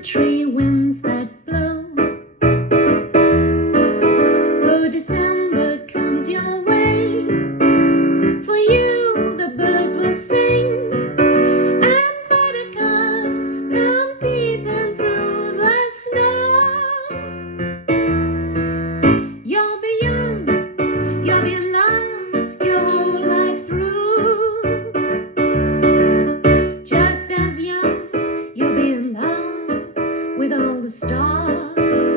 country winds that blow. Oh, December comes your way. For you the birds will sing, and buttercups come peeping through the snow. You'll be young, you'll be in love your whole life through. Just as young, you'll be in love with all the stars.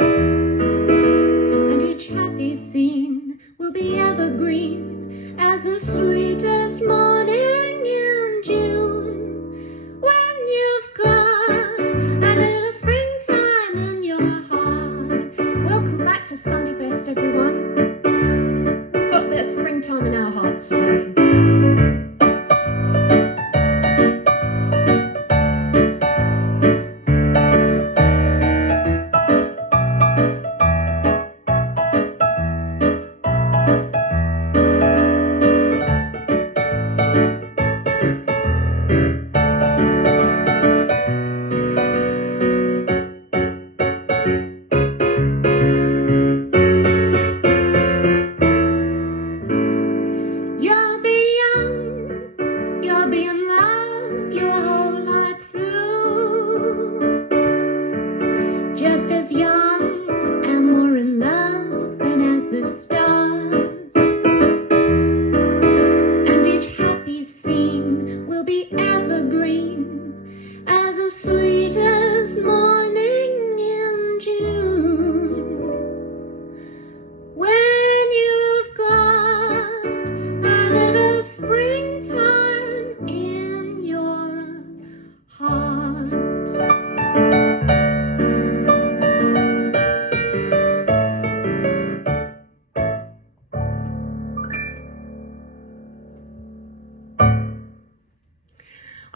And each happy scene will be evergreen as the sweetest morning in June. When you've got a little springtime in your heart. Welcome back to Sunday Best, everyone. We've got a bit of springtime in our hearts today. You'll be young, you'll be in love your whole life through. Just as young and more in love than as the stars. And each happy scene will be evergreen as the sweetest morning in June. When you've got a little springtime in your heart.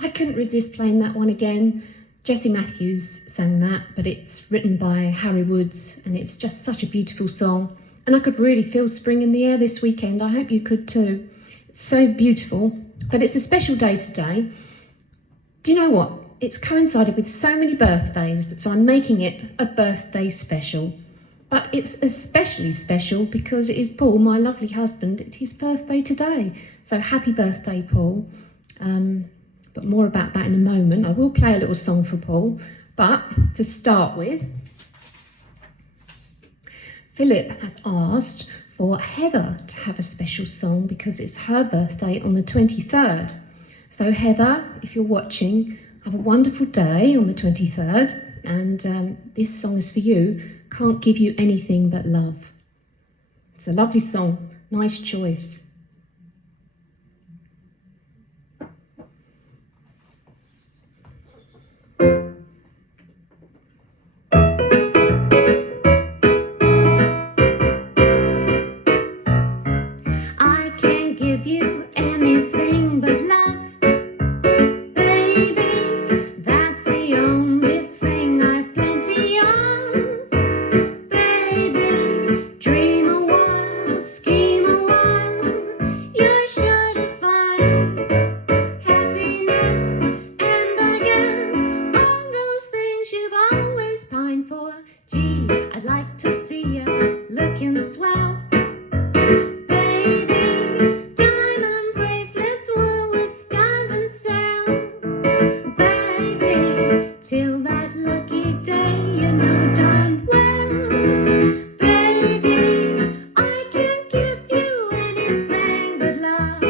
I couldn't resist playing that one again. Jessie Matthews sang that, but it's written by Harry Woods, and it's just such a beautiful song. And I could really feel spring in the air this weekend. I hope you could too. It's so beautiful, but it's a special day today. Do you know what? It's coincided with so many birthdays, so I'm making it a birthday special. But it's especially special because it is Paul, my lovely husband. It's his birthday today. So happy birthday, Paul. But more about that in a moment. I will play a little song for Paul. But to start with, Philip has asked for Heather to have a special song because it's her birthday on the 23rd. So Heather, if you're watching, have a wonderful day on the 23rd. And this song is for you. Can't Give You Anything But Love. It's a lovely song. Nice choice. I can't give you anything but love, baby. That's the only thing I've plenty of, baby. Dream a while, scheme a while. You're sure to find happiness, and I guess all those things you've always pined for. Gee, I'd like to see you looking swell. Baby, diamond bracelets, wool with stars and sail. Baby, till that lucky day, you know darn well. Baby, I can't give you anything but love.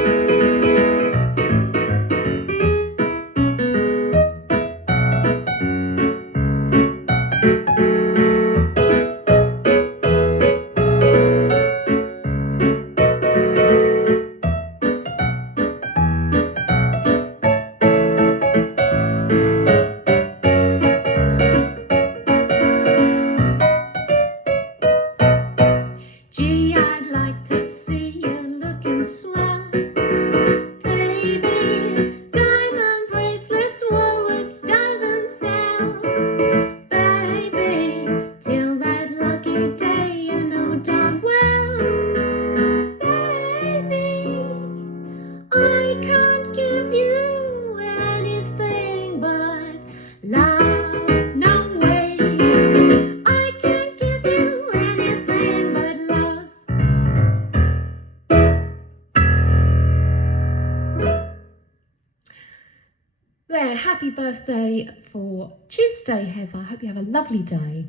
happy birthday for Tuesday, Heather. I hope you have a lovely day.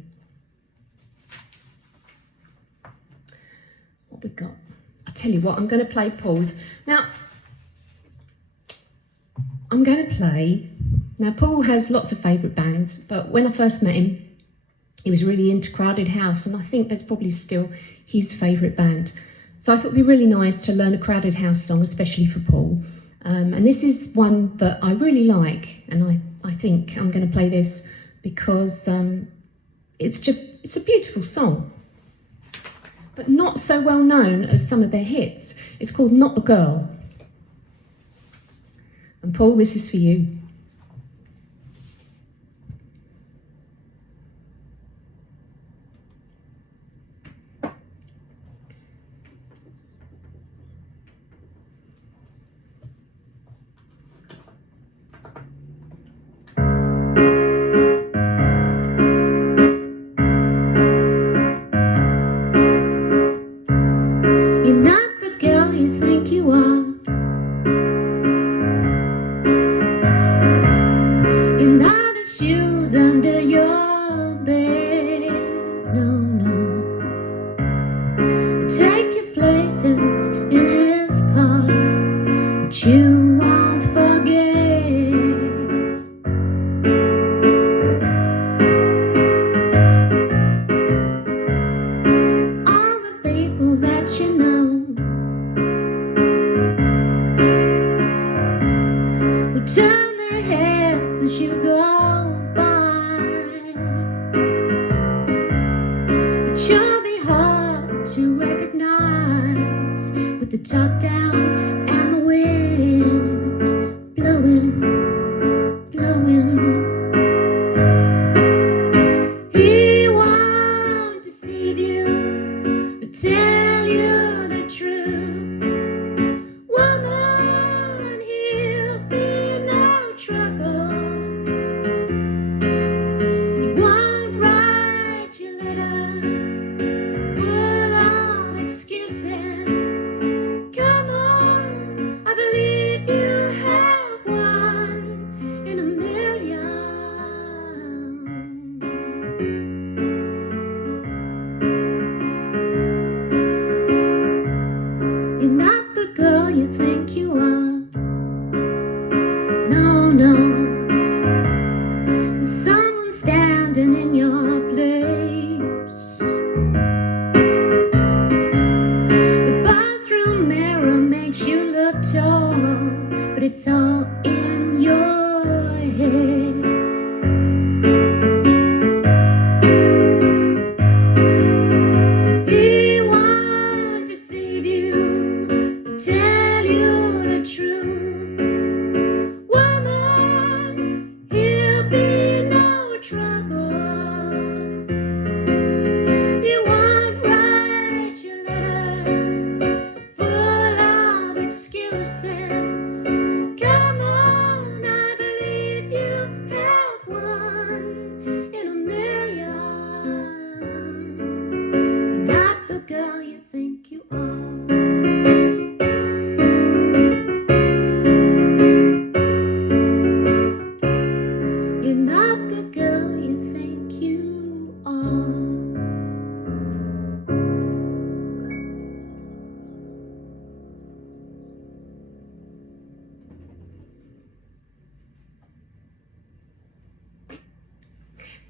What we got? I'll tell you what, I'm going to play Paul's. Now, Paul has lots of favourite bands, but when I first met him, he was really into Crowded House, and I think that's probably still his favourite band. So I thought it'd be really nice to learn a Crowded House song, especially for Paul. And this is one that I really like, and I think I'm going to play this because it's a beautiful song, but not so well known as some of their hits. It's called Not the Girl. And Paul, this is for you.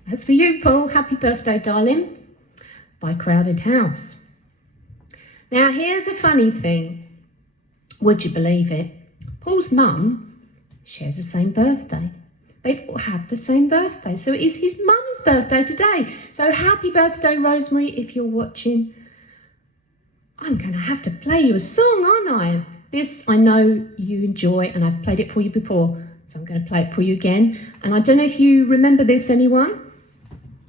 That's for you, Paul. Happy birthday, darling. By Crowded House. Now, here's a funny thing. Would you believe it? Paul's mum shares the same birthday. They all have the same birthday. So it is his mum's birthday today. So happy birthday, Rosemary, if you're watching. I'm going to have to play you a song, aren't I? This I know you enjoy, and I've played it for you before. So I'm going to play it for you again. And I don't know if you remember this, anyone?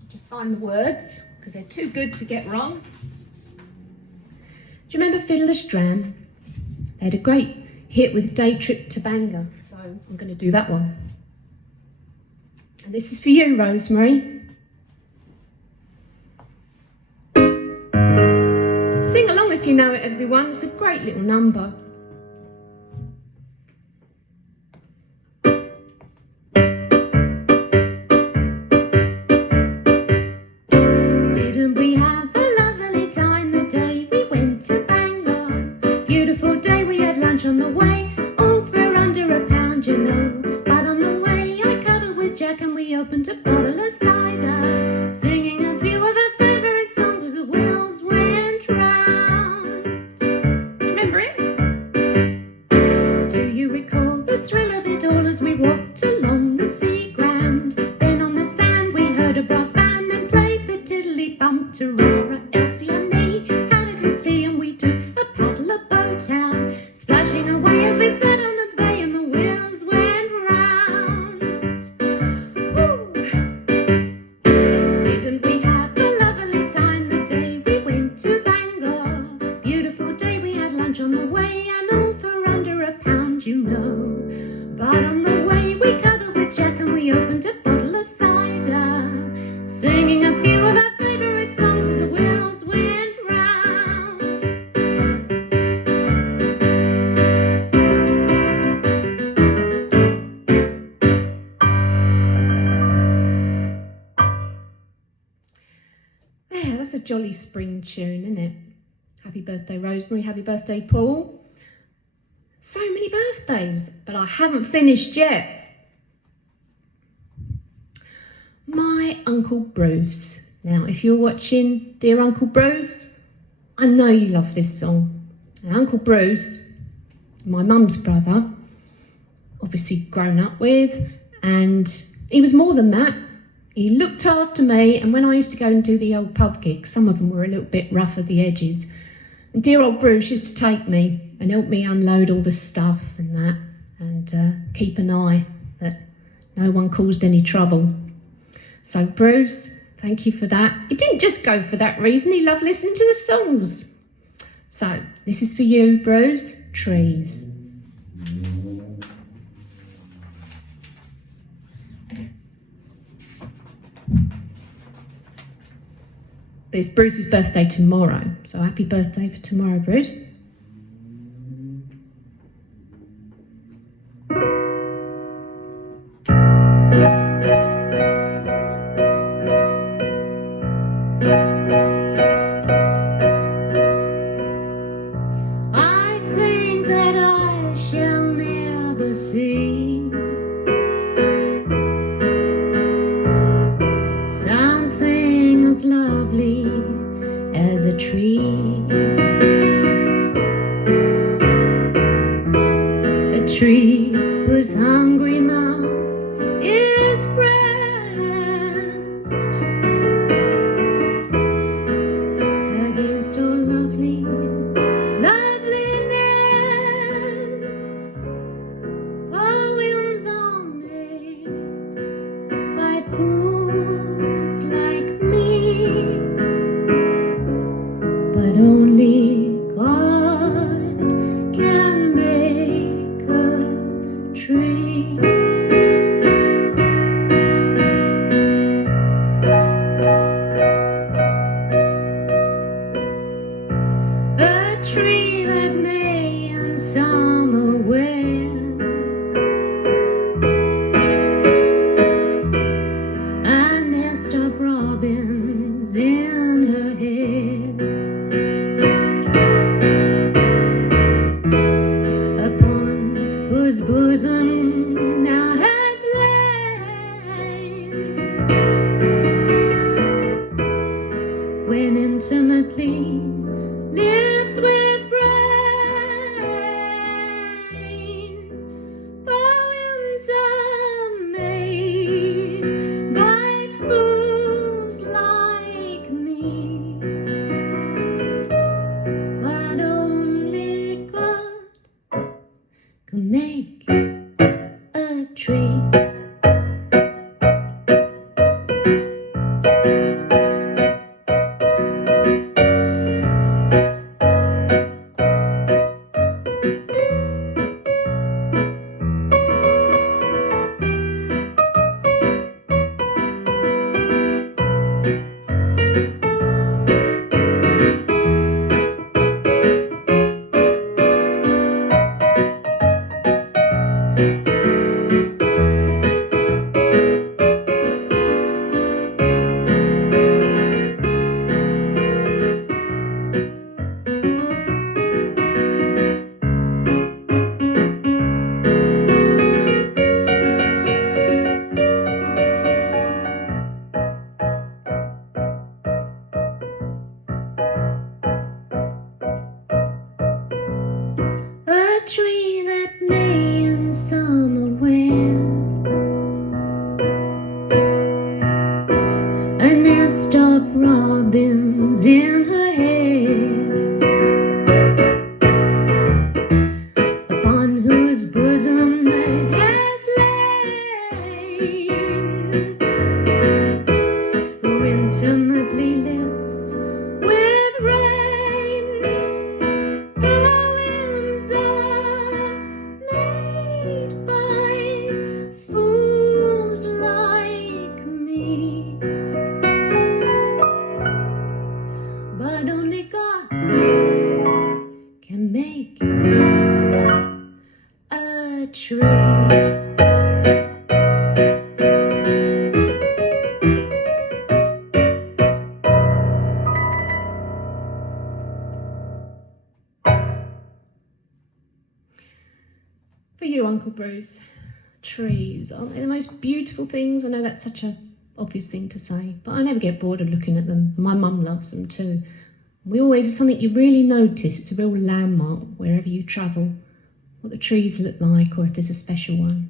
Just find the words, because they're too good to get wrong. Do you remember Fiddler's Dram? They had a great hit with Day Trip to Bangor. So I'm going to do that one. And this is for you, Rosemary. Sing along if you know it, everyone. It's a great little number. bottle of cider, singing a few of her favourite songs as the wheels went round. Do you remember it? Do you recall the thrill of it all as we walked along the sea grand? Then on the sand we heard a brass band and played the tiddly bump to Rora, Elsie and me had a good tea and we took a paddle of boat out, splashing away as we sat on the bay and the wheels went round. Woo! Didn't we have a lovely time the day we went to Bangor? Beautiful day, we had lunch on the way and all for under £1, you know. But on the way we cuddled with Jack and we opened a bottle of cider, singing a few of our favourite songs as the wheels went round. There, that's a jolly spring tune, isn't it? Happy birthday, Rosemary. Happy birthday, Paul. So many birthdays, but I haven't finished yet. My Uncle Bruce. Now, if you're watching, dear Uncle Bruce, I know you love this song. Now, Uncle Bruce, my mum's brother, obviously grown up with, and he was more than that. He looked after me, and when I used to go and do the old pub gigs, some of them were a little bit rough at the edges. And dear old Bruce used to take me and help me unload all the stuff and that, and keep an eye that no one caused any trouble. So Bruce, thank you for that. He didn't just go for that reason, he loved listening to the songs. So this is for you, Bruce, Trees. But it's Bruce's birthday tomorrow, so happy birthday for tomorrow, Bruce. I think that I shall never see something as lovely as a tree. A tree whose hungry mouth is pressed against so lovely loveliness. Poems are made by fools like me, but only God can make a tree. A tree that may in summer wear a nest of robins in her hair, upon whose bosom now has lain, when intimately lives with rain. Poems are made by fools like me, but only God can make a tree. nest of robins in her head, upon whose bosom it has lain, who intimately lives with rain. Poems are made by fools like me, but only God can make a tree. For you, Uncle Bruce, trees, aren't they the most beautiful things? I know that's such an obvious thing to say, but I never get bored of looking at them. My mum loves them too. We always, it's something you really notice. It's a real landmark wherever you travel, what the trees look like, or if there's a special one.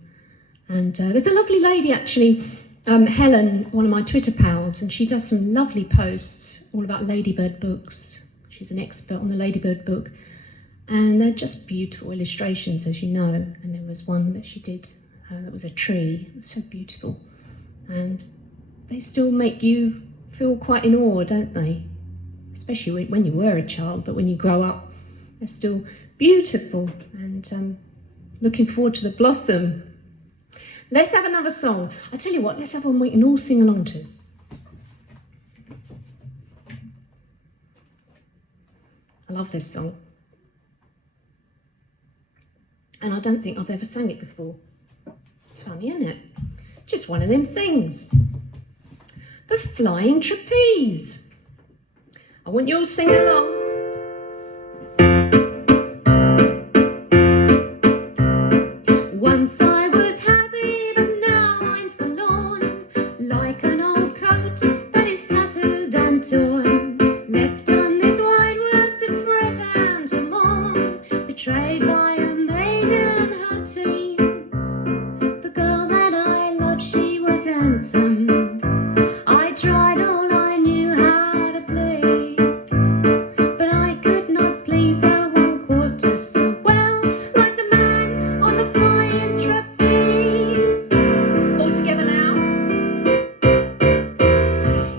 And there's a lovely lady, actually, Helen, one of my Twitter pals, and she does some lovely posts all about ladybird books. She's an expert on the ladybird book. And they're just beautiful illustrations, as you know. And there was one that she did that was a tree. It was so beautiful. And they still make you feel quite in awe, don't they? Especially when you were a child, but when you grow up, they're still beautiful. And looking forward to the blossom. Let's have another song. I tell you what, let's have one we can all sing along to. I love this song. And I don't think I've ever sang it before. It's funny, isn't it? Just one of them things. The Flying Trapeze. I want you all singing along. Once I was happy, but now I'm forlorn, like an old coat that is tattered and torn, left on this wide world to fret and to mourn, betrayed by a maiden her teens. The girl that I loved, she was handsome. I tried all I knew how to please, but I could not please her one quarter so well, like the man on the flying trapeze. All together now.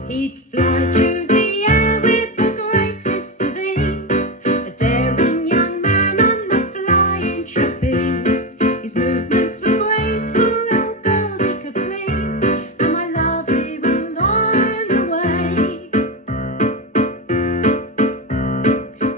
He'd fly through the air with the greatest of ease, a daring young man on the flying trapeze. His movements were graceful, little girls he could please, and my love he will on the way.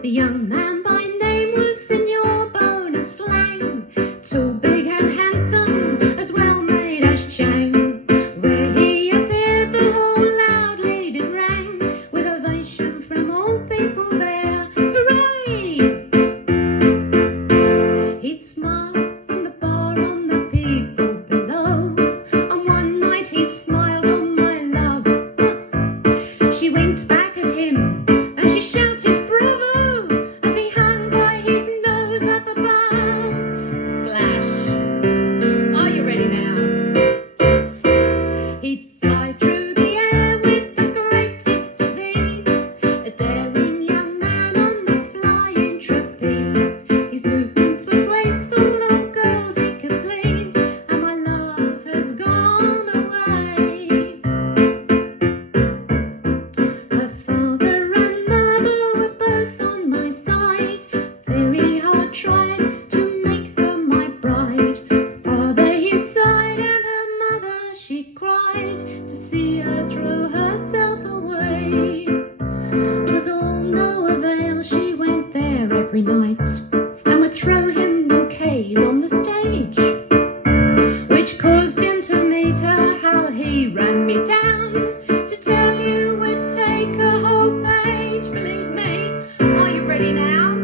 The young man by name was Signor Bonus Slang, tall, big and handsome, as well made as Chang. Where he appeared the whole loudly did rang, with ovation from all people there. Hooray! He'd smile from the bar on the people below, and one night he smiled on my love. She winked back at him and she shouted bravo as he hung by his nose up above. Flash. Are you ready now? He'd fly through the air with the greatest of ease, a daring young man on the flying trapeze. His movements were graceful, all girls he could please, and my love has gone away. Her father and mother were both on my side, very hard trying to make her my bride. Father he sighed and her mother she cried, to see her throw herself away. 'Twas all no avail, she went there every night, and would throw him bouquets on the stage, which caused him to meet her. How he ran me down, to tell you would take a whole page. Believe me, are you ready now?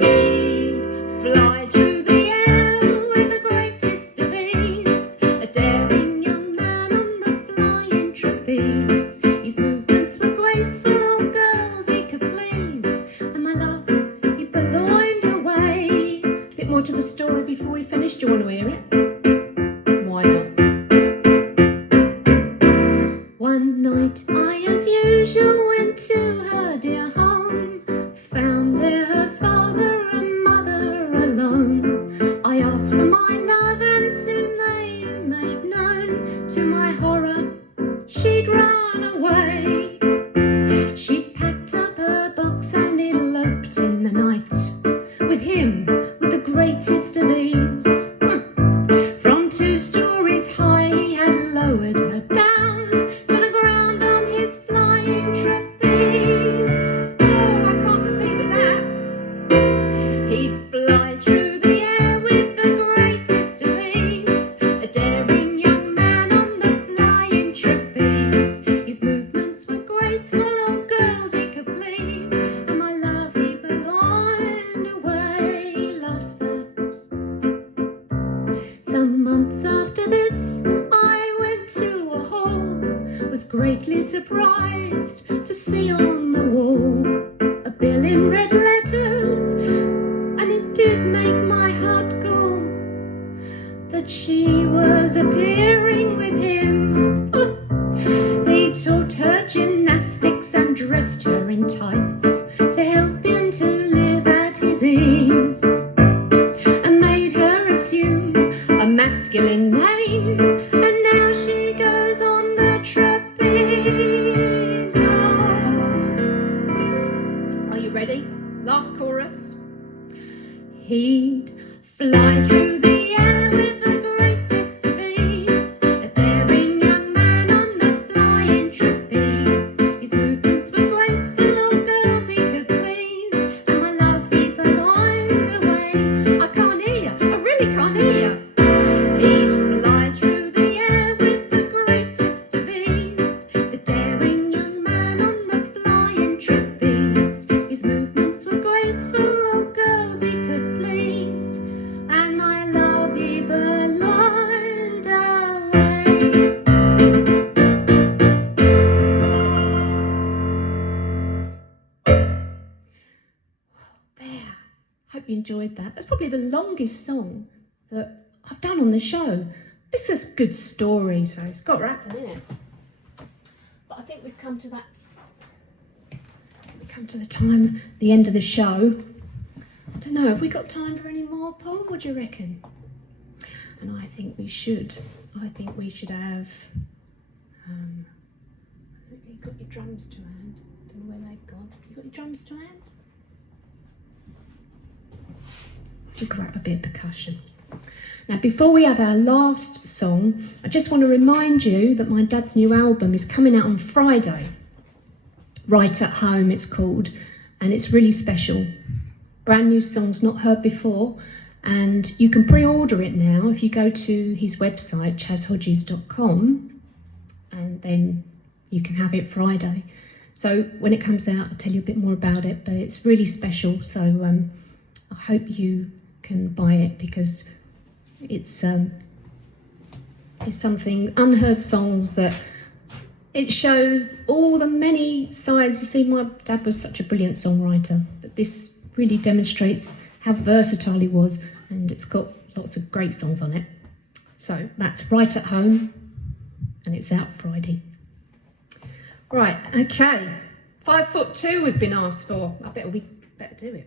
He'd fly through the air with the greatest of ease, a daring young man on the flying trapeze. His movements were graceful, all girls he could please, and my love he purloined away. Bit more to the story before we finish. Do you want to hear it? Why not? One one night I, as usual, went to her dear home. Found there her father and mother alone. I asked for my love and soon they made known. To my horror, she'd run away. She packed up her box and eloped in the night with him, with the greatest of ease. From 2 stories high he had lowered her down to the ground on his flying trapeze. Oh, I can't compete with that. He'd fly through the air with the greatest of ease, a daring young man on the flying trapeze. His movements were graceful, all girls he could please, and my love he belonged away. Last verse. Some months after this, I went to a hall, was greatly surprised to see on the wall a bill in red letters, and it did make my heart go that she was appearing with him. He taught her gymnastics and dressed her in tights to help him to live at his ease, and made her assume a masculine name, and now she goes on the trapeze. Oh. Are you ready? Last chorus. He'd fly through the air with the greatest of ease, a daring young man on the flying trapeze. His movements were graceful, all girls he could please, and my love he belonged away. I can't hear you, I really can't hear you. He'd fly through the air with the greatest of ease, the daring young man on the flying trapeze. His movements were graceful, all girls he could please, and my love he belonged away. There. Hope you enjoyed that. That's probably the longest song that I've done on the show. This is a good story, so it's got wrapping in it. But I think we've come to that. We come to the time, the end of the show. I don't know. Have we got time for any more, Paul? What do you reckon? And I think we should. I think we should have. You've got your drums to hand. Don't know where they've gone. You got your drums to hand? We could wrap a bit of percussion. Now, before we have our last song, I just want to remind you that my dad's new album is coming out on Friday. Right at Home, it's called, and it's really special. Brand new songs not heard before, and you can pre-order it now if you go to his website, chazhodges.com, and then you can have it Friday. So when it comes out, I'll tell you a bit more about it, but it's really special, so I hope you can buy it, because it's something, unheard songs that it shows all the many sides. You see, my dad was such a brilliant songwriter, but this really demonstrates how versatile he was, and it's got lots of great songs on it. So that's Right at Home, and it's out Friday. Right, okay, 5'2" we've been asked for. I bet we better do it.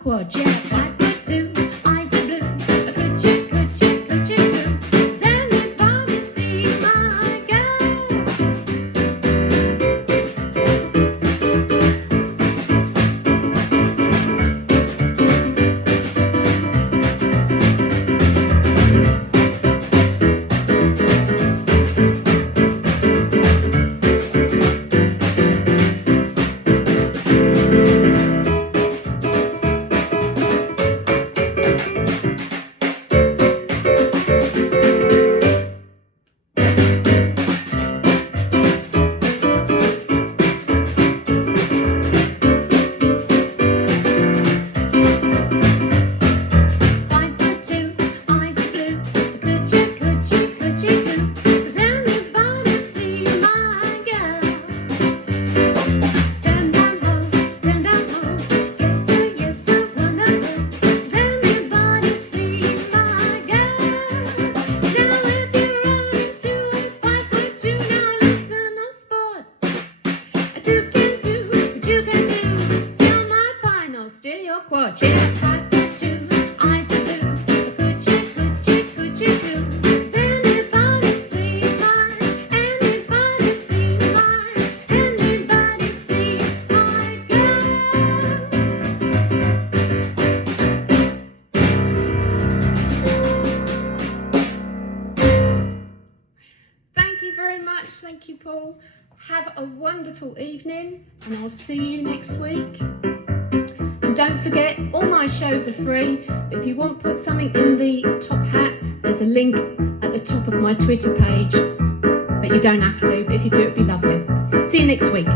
Quad, yeah, 5'2", eyes are blue. Could you, does anybody see my girl? much. Thank you, Paul. Have a wonderful evening, and I'll see you next week. And don't forget, all my shows are free, but if you want to put something in the top hat, there's a link at the top of my Twitter page. But you don't have to, but if you do, it'd be lovely. See you next week.